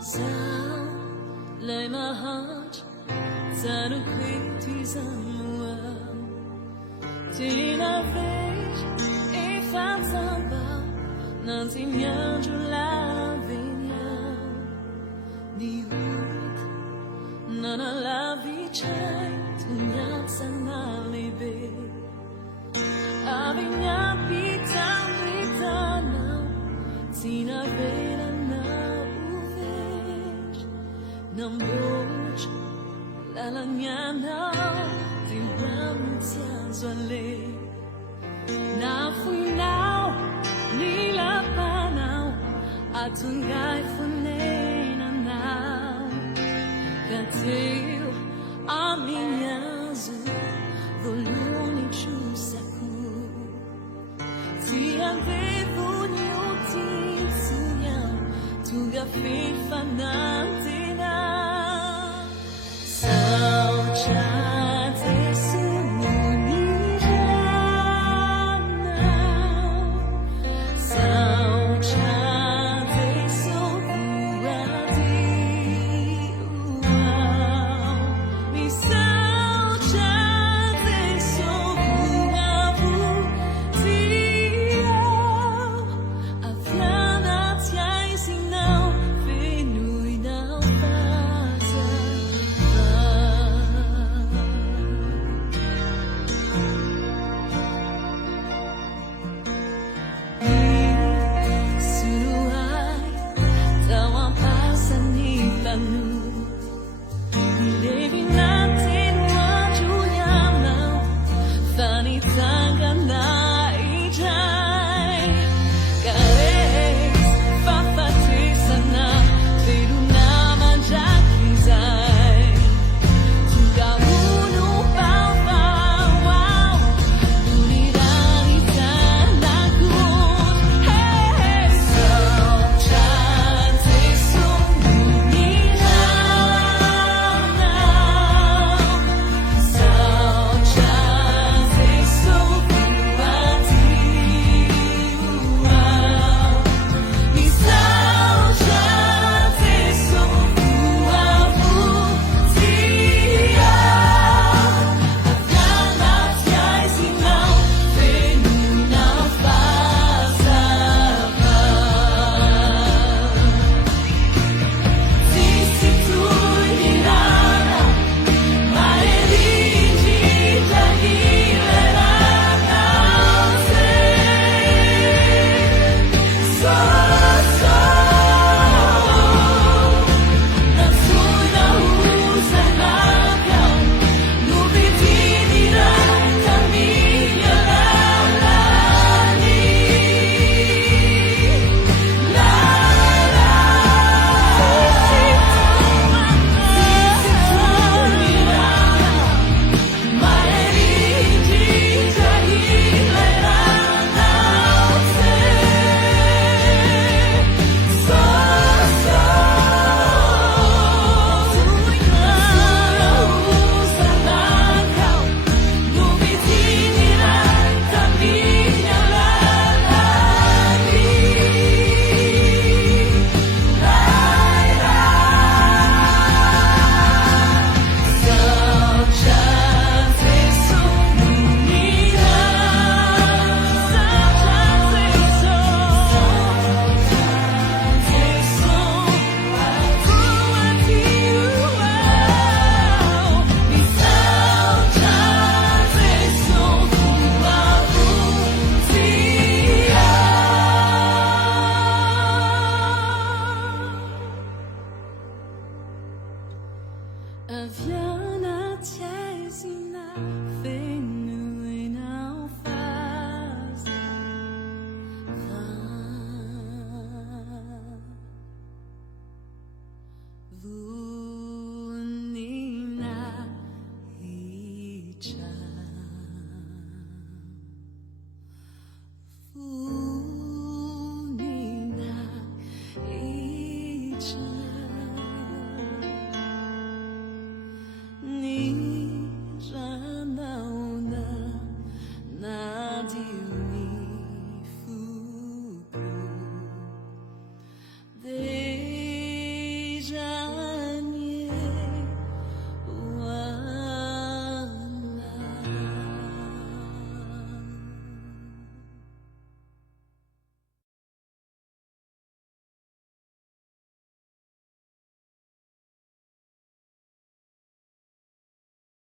Sound like my heart, that a quick tease on Tina vez e fața ba Nanținea la venia Di uit Nana la vicei Tugnazza na libe Avinha pita pita now Tina vera na uvej Namboch La la nyana Na fui now, ni la pa now, atungai funei na now. Cateu a minha azul, voluni chusaku. Tia vevo ni uti suyam, tuga fifa nantina. Saucha. Vous